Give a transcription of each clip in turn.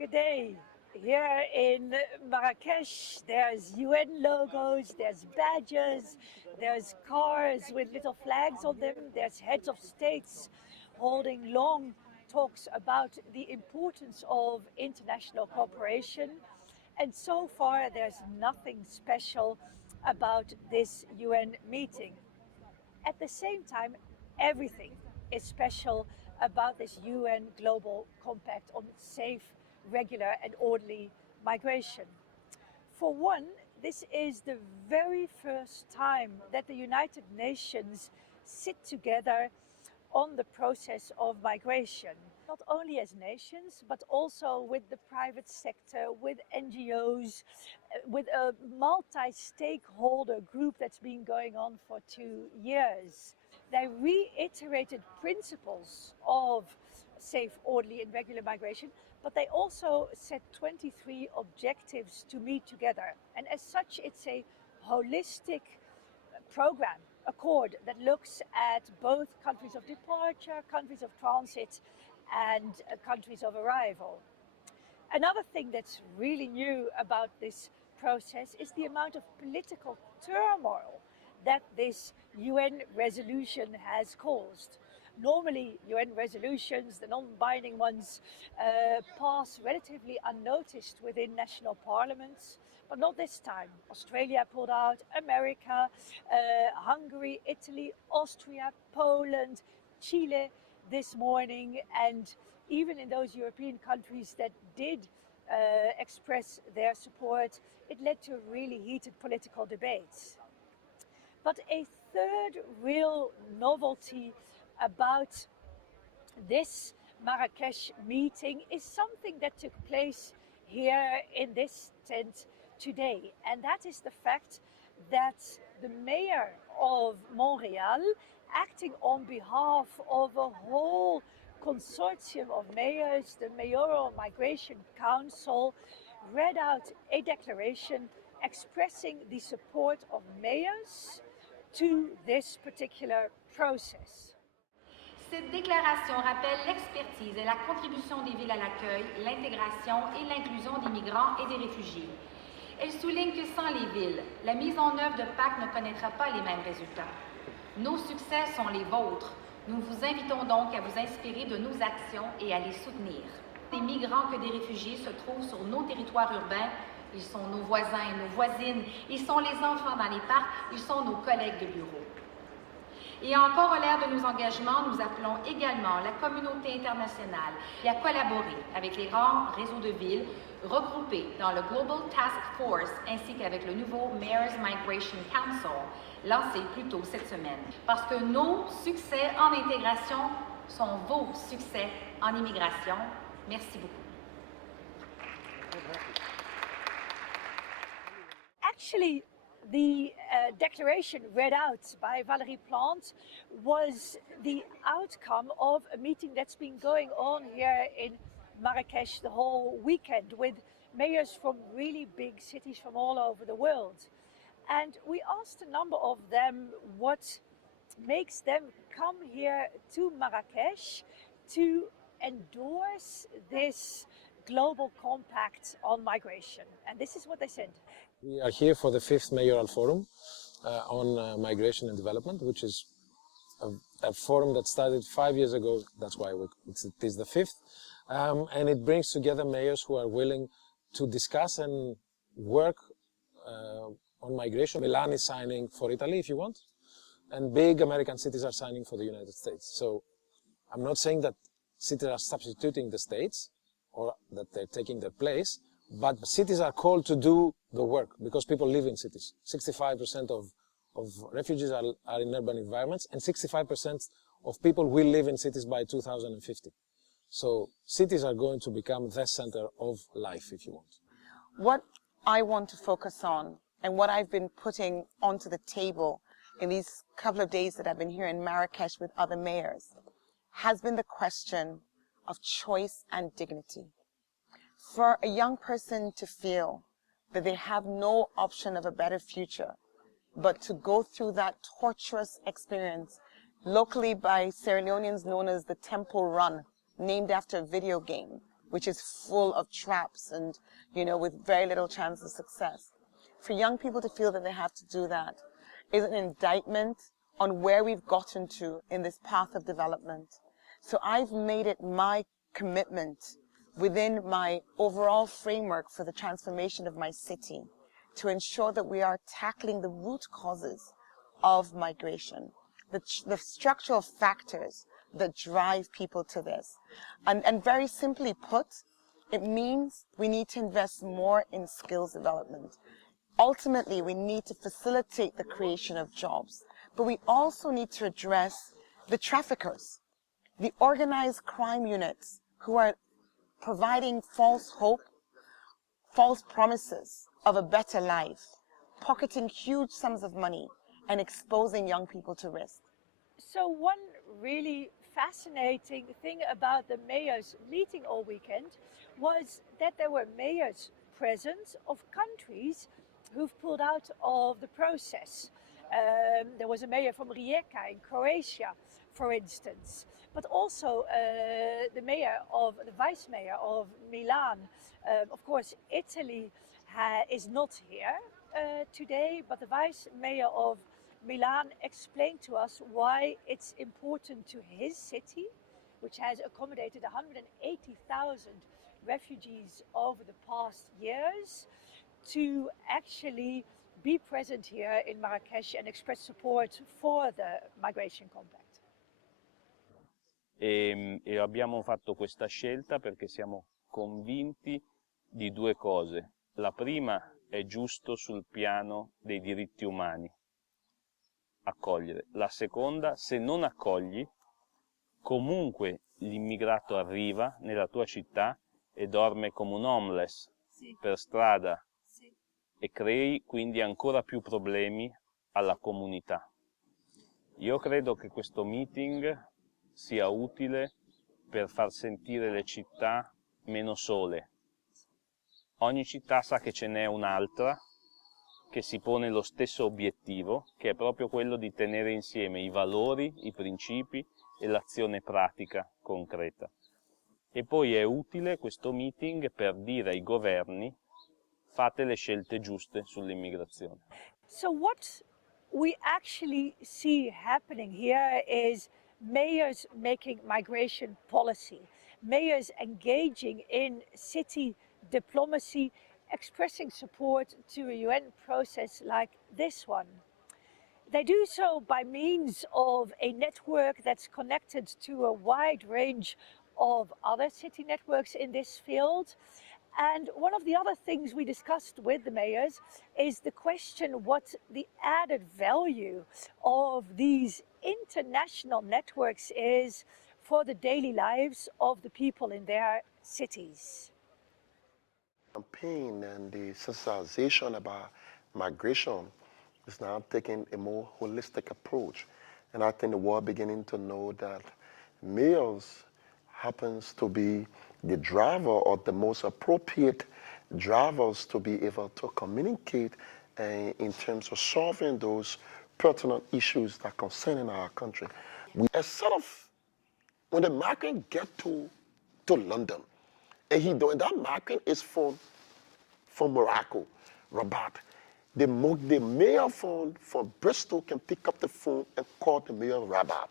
Good day. Here in Marrakech, there's UN logos, there's badges, there's cars with little flags on them, there's heads of states holding long talks about the importance of international cooperation. And so far, there's nothing special about this UN meeting. At the same time, everything is special about this UN Global Compact on safe, regular and orderly migration. For one, this is the very first time that the United Nations sit together on the process of migration, not only as nations, but also with the private sector, with NGOs, with a multi-stakeholder group that's been going on for 2 years. They reiterated principles of safe, orderly and regular migration, but they also set 23 objectives to meet together. And as such, it's a holistic program, accord, that looks at both countries of departure, countries of transit and countries of arrival. Another thing that's really new about this process is the amount of political turmoil that this UN resolution has caused. Normally, UN resolutions, the non-binding ones, pass relatively unnoticed within national parliaments, but not this time. Australia pulled out, America, Hungary, Italy, Austria, Poland, Chile this morning, and even in those European countries that did express their support, it led to really heated political debates. But a third real novelty about this Marrakech meeting is something that took place here in this tent today, and that is the fact that the mayor of Montreal, acting on behalf of a whole consortium of mayors, the Mayoral Migration Council, read out a declaration expressing the support of mayors to this particular process. Cette déclaration rappelle l'expertise et la contribution des villes à l'accueil, l'intégration et l'inclusion des migrants et des réfugiés. Elle souligne que sans les villes, la mise en œuvre de PAC ne connaîtra pas les mêmes résultats. Nos succès sont les vôtres. Nous vous invitons donc à vous inspirer de nos actions et à les soutenir. Des migrants que des réfugiés se trouvent sur nos territoires urbains. Ils sont nos voisins et nos voisines. Ils sont les enfants dans les parcs. Ils sont nos collègues de bureau. Et en corollaire de nos engagements, nous appelons également la communauté internationale à collaborer avec les grands réseaux de villes regroupés dans le Global Task Force ainsi qu'avec le nouveau Mayor's Migration Council lancé plus tôt cette semaine. Parce que nos succès en intégration sont vos succès en immigration. Merci beaucoup. Actually, the declaration read out by Valérie Plante was the outcome of a meeting that's been going on here in Marrakech the whole weekend with mayors from really big cities from all over the world. And we asked a number of them what makes them come here to Marrakech to endorse this global compact on migration. And this is what they said. We are here for the 5th Mayoral Forum on Migration and Development, which is a forum that started 5 years ago. That's why it is the 5th. And it brings together mayors who are willing to discuss and work on migration. Milan is signing for Italy, if you want, and big American cities are signing for the United States. So I'm not saying that cities are substituting the states or that they're taking their place, but cities are called to do the work because people live in cities. 65% of refugees are in urban environments, and 65% of people will live in cities by 2050. So cities are going to become the center of life, if you want. What I want to focus on, and what I've been putting onto the table in these couple of days that I've been here in Marrakech with other mayors, has been the question of choice and dignity. For a young person to feel that they have no option of a better future, but to go through that torturous experience, locally by Sierra Leoneans known as the Temple Run, named after a video game, which is full of traps and, you know, with very little chance of success. For young people to feel that they have to do that is an indictment on where we've gotten to in this path of development. So I've made it my commitment within my overall framework for the transformation of my city to ensure that we are tackling the root causes of migration, the structural factors that drive people to this. And very simply put, it means we need to invest more in skills development. Ultimately, we need to facilitate the creation of jobs, but we also need to address the traffickers, the organized crime units who are providing false hope, false promises of a better life, pocketing huge sums of money and exposing young people to risk. So one really fascinating thing about the mayors meeting all weekend was that there were mayors present of countries who've pulled out of the process. There was a mayor from Rijeka in Croatia, for instance, but also the vice mayor of Milan. Of course, Italy is not here today, but the vice mayor of Milan explained to us why it's important to his city, which has accommodated 180,000 refugees over the past years, to actually be present here in Marrakech and express support for the migration compact. E abbiamo fatto questa scelta perché siamo convinti di due cose. La prima è giusto sul piano dei diritti umani, accogliere. La seconda, se non accogli, comunque l'immigrato arriva nella tua città e dorme come un homeless per strada e crei quindi ancora più problemi alla comunità. Io credo che questo meeting sia utile per far sentire le città meno sole. Ogni città sa che ce n'è un'altra che si pone lo stesso obiettivo, che è proprio quello di tenere insieme i valori, i principi e l'azione pratica concreta. E poi è utile questo meeting per dire ai governi: fate le scelte giuste sull'immigrazione. So what we actually see happening here is mayors making migration policy, mayors engaging in city diplomacy, expressing support to a UN process like this one. They do so by means of a network that's connected to a wide range of other city networks in this field. And one of the other things we discussed with the mayors is the question what the added value of these international networks is for the daily lives of the people in their cities. Campaign and the sensitization about migration is now taking a more holistic approach. And I think the world beginning to know that mayors happens to be the driver or the most appropriate drivers to be able to communicate in terms of solving those pertinent issues that concern in our country. When the migrant get to London, and that migrant is from Morocco, Rabat, the mayor from Bristol can pick up the phone and call the mayor of Rabat.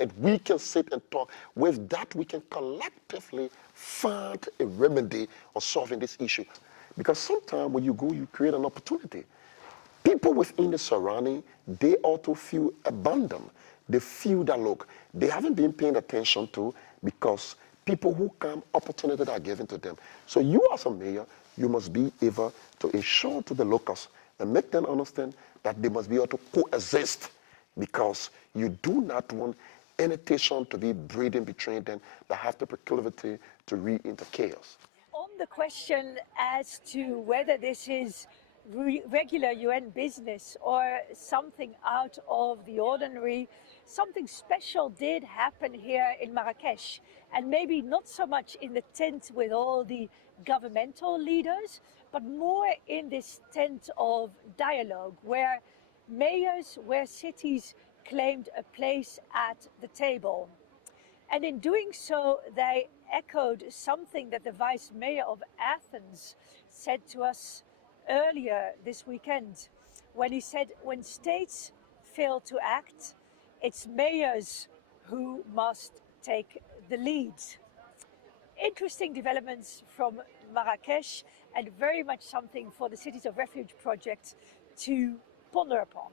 And we can sit and talk. With that, we can collectively find a remedy of solving this issue. Because sometimes when you go, you create an opportunity. People within the surrounding, they also feel abandoned. They feel that, look, they haven't been paying attention to because people who come, opportunities are given to them. So you as a mayor, you must be able to ensure to the locals and make them understand that they must be able to coexist, because you do not want any tension to be breeding between them that have the proclivity to read into chaos. On the question as to whether this is regular UN business or something out of the ordinary, something special did happen here in Marrakech, and maybe not so much in the tent with all the governmental leaders, but more in this tent of dialogue where mayors, where cities claimed a place at the table. And in doing so, they echoed something that the vice mayor of Athens said to us earlier this weekend, when he said, when states fail to act, it's mayors who must take the lead. Interesting developments from Marrakech, and very much something for the Cities of Refuge project to ponder upon.